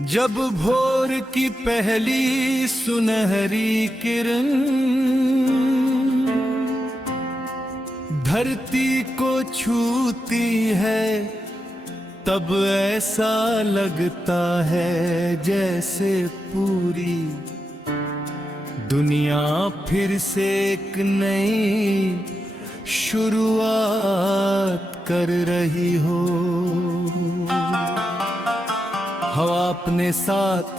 जब भोर की पहली सुनहरी किरण धरती को छूती है, तब ऐसा लगता है जैसे पूरी दुनिया फिर से एक नई शुरुआत कर रही हो। हवा अपने साथ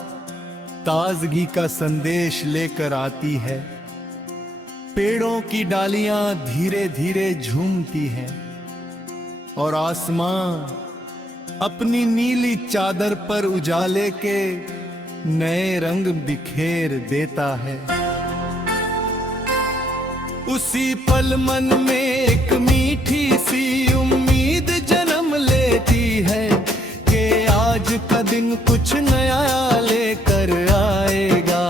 ताजगी का संदेश लेकर आती है, पेड़ों की डालियां धीरे धीरे झूमती हैं और आसमां अपनी नीली चादर पर उजाले के नए रंग बिखेर देता है। उसी पल मन में एक मीठी सी उम्मीद जन्म लेती है कि आज का दिन कुछ नया लेकर आएगा।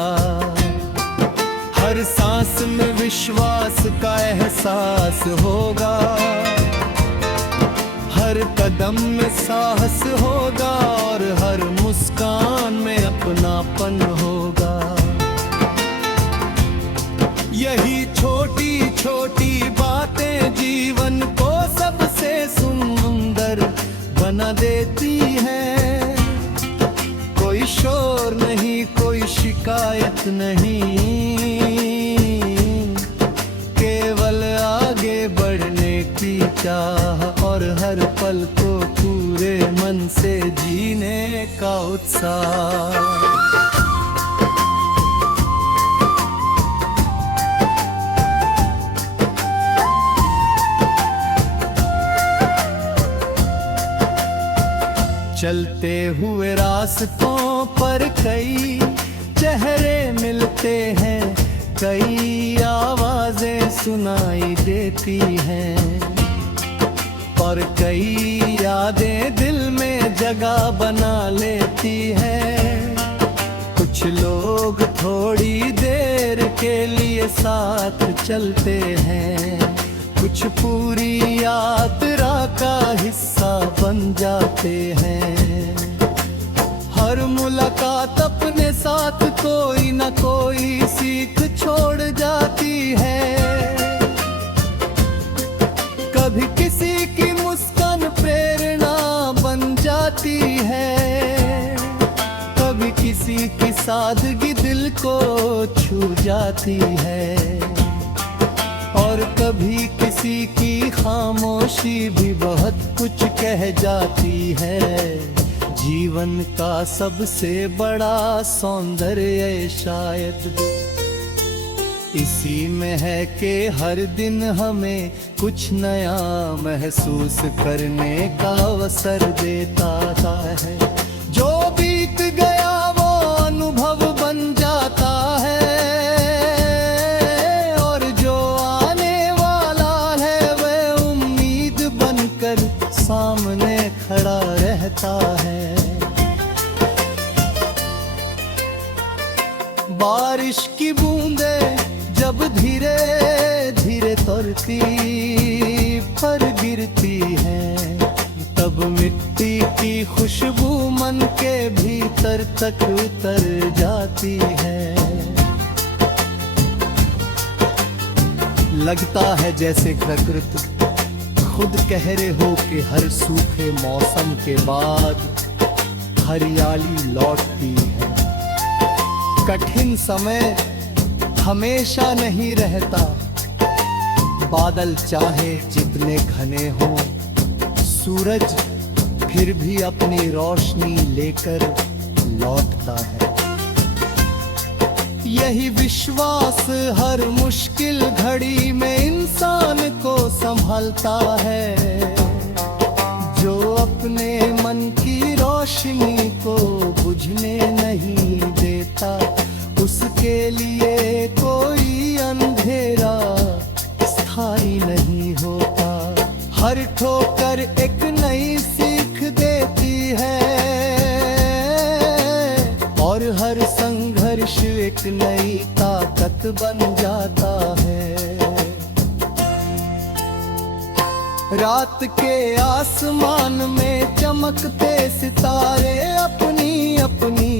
हर सांस में विश्वास का एहसास होगा, हर कदम में साहस होगा और हर मुस्कान में अपनापन होगा। यही छोटी छोटी बातें जीवन को सबसे सुंदर बना देती हैं। कोई शोर नहीं, कोई शिकायत नहीं, केवल आगे बढ़ने की चाह और हर पल को पूरे मन से जीने का उत्साह। चलते हुए रास्तों पर कई चेहरे मिलते हैं, कई आवाजें सुनाई देती हैं और कई यादें दिल में जगह बना लेती हैं। कुछ लोग थोड़ी देर के लिए साथ चलते हैं, कुछ पूरी यात्रा का हिस्सा बन जाते हैं। हर मुलाकात अपने साथ कोई न कोई सीख छोड़ जाती है। कभी किसी की मुस्कान प्रेरणा बन जाती है, कभी किसी की सादगी दिल को छू जाती है और कभी किसी की खामोशी भी बहुत कुछ कह जाती है। जीवन का सबसे बड़ा सौंदर्य शायद इसी में है कि हर दिन हमें कुछ नया महसूस करने का अवसर देता है। जो बीत गया वो अनुभव बन जाता है और जो आने वाला है वह उम्मीद बनकर सामने खड़ा रहता है। बारिश की बूंदें जब धीरे धीरे धरती पर गिरती हैं, तब मिट्टी की खुशबू मन के भीतर तक उतर जाती है। लगता है जैसे प्रकृति खुद कह रहे हो कि हर सूखे मौसम के बाद हरियाली लौटती है। कठिन समय हमेशा नहीं रहता, बादल चाहे जितने घने हों, सूरज फिर भी अपनी रोशनी लेकर लौटता है। यही विश्वास हर मुश्किल घड़ी में इंसान को संभालता है। जो अपने मन की रोशनी को बुझने नहीं देता, उसके लिए कोई अंधेरा स्थायी नहीं होता। हर ठोकर एक नई सीख देती है और हर संघर्ष एक नई ताकत बन जाता है। रात के आसमान में चमकते सितारे अपनी अपनी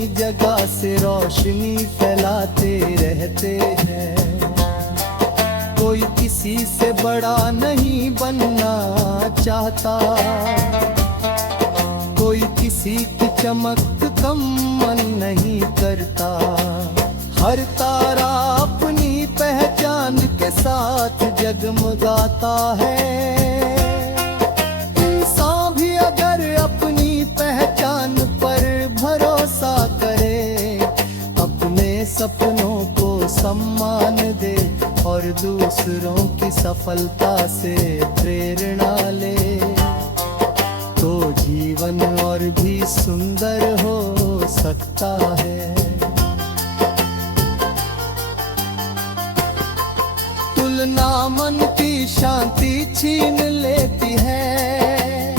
रोशनी फैलाते रहते हैं। कोई किसी से बड़ा नहीं बनना चाहता, कोई किसी की चमक कम मन नहीं करता। हर तारा अपनी पहचान के साथ जगमगाता है। इंसान भी अगर अपनी पहचान पर भरोसा करे, अपने सपनों को सम्मान दे और दूसरों की सफलता से प्रेरणा ले, तो जीवन और भी सुंदर हो सकता है। तुलना मन की शांति छीन लेती है,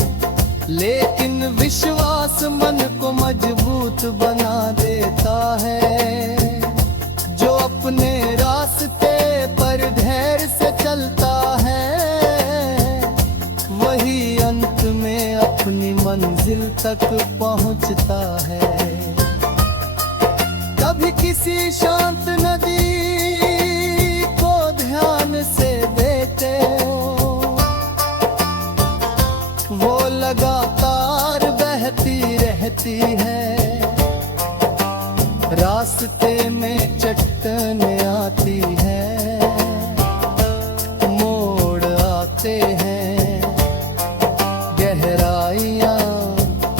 लेकिन विश्वास मन को मजबूत बना देता है। जो अपने रास्ते पर धैर्य से चलता है, वही अंत में अपनी मंजिल तक पहुंचता है। कभी किसी शांत नदी को ध्यान से देखते हो, वो लगातार बहती रहती है। रास्ते में चट्टानें आती है, मोड़ आते हैं, गहराइयाँ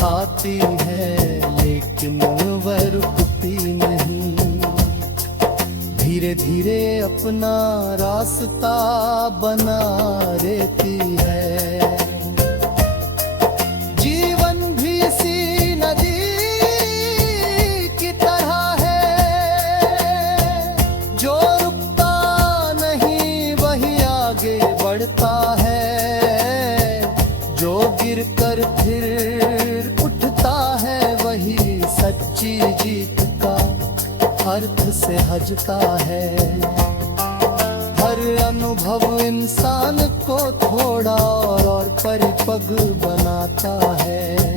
आती है, लेकिन वह रुकती नहीं। धीरे धीरे अपना रास्ता बना लेती है। जीवन भी इसी नदी की तरह है, जो रुकता नहीं वही आगे बढ़ता है। जो गिरकर फिर उठता है, वही सच्ची जीत का अर्थ से हजता है। हर अनुभव इंसान को थोड़ा और परिपक्व बनाता है।